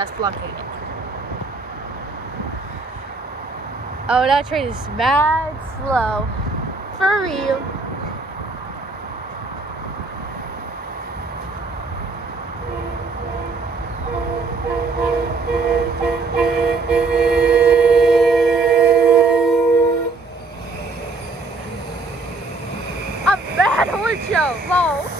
That's flunking. Oh, that train is mad slow. For real. I'm mad with you, lol.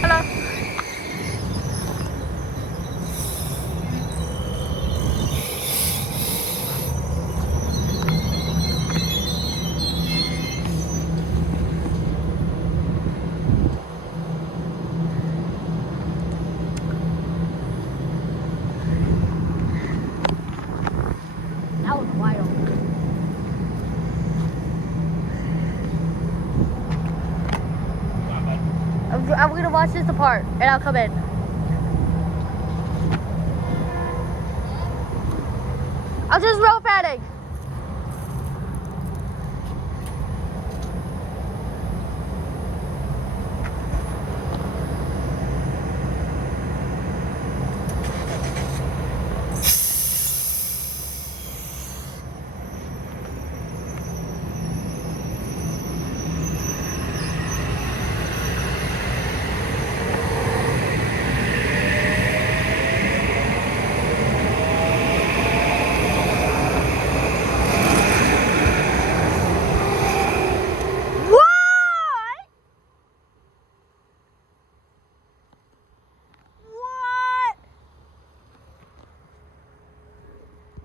Hello. That was wild. I'm gonna watch this apart and I'll come in. I'm just rope padding.